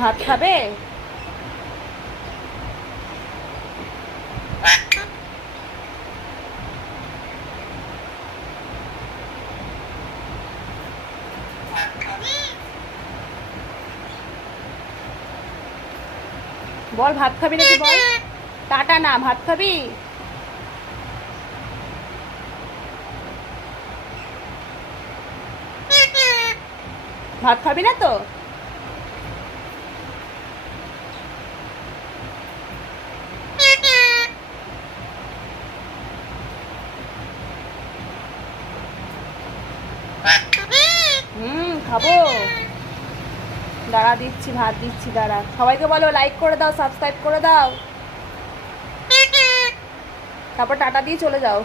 ভাত খাবে? বল ভাত খাবি নাকি বল। টাটা না, ভাত খাবি? ভাত খাবি না তো? খাবো। দাঁড়া দিচ্ছি, ভাত দিচ্ছি, দাঁড়া। সবাইকে বলো লাইক করে দাও, সাবস্ক্রাইব করে দাও, তারপর টাটা দিয়ে চলে যাও।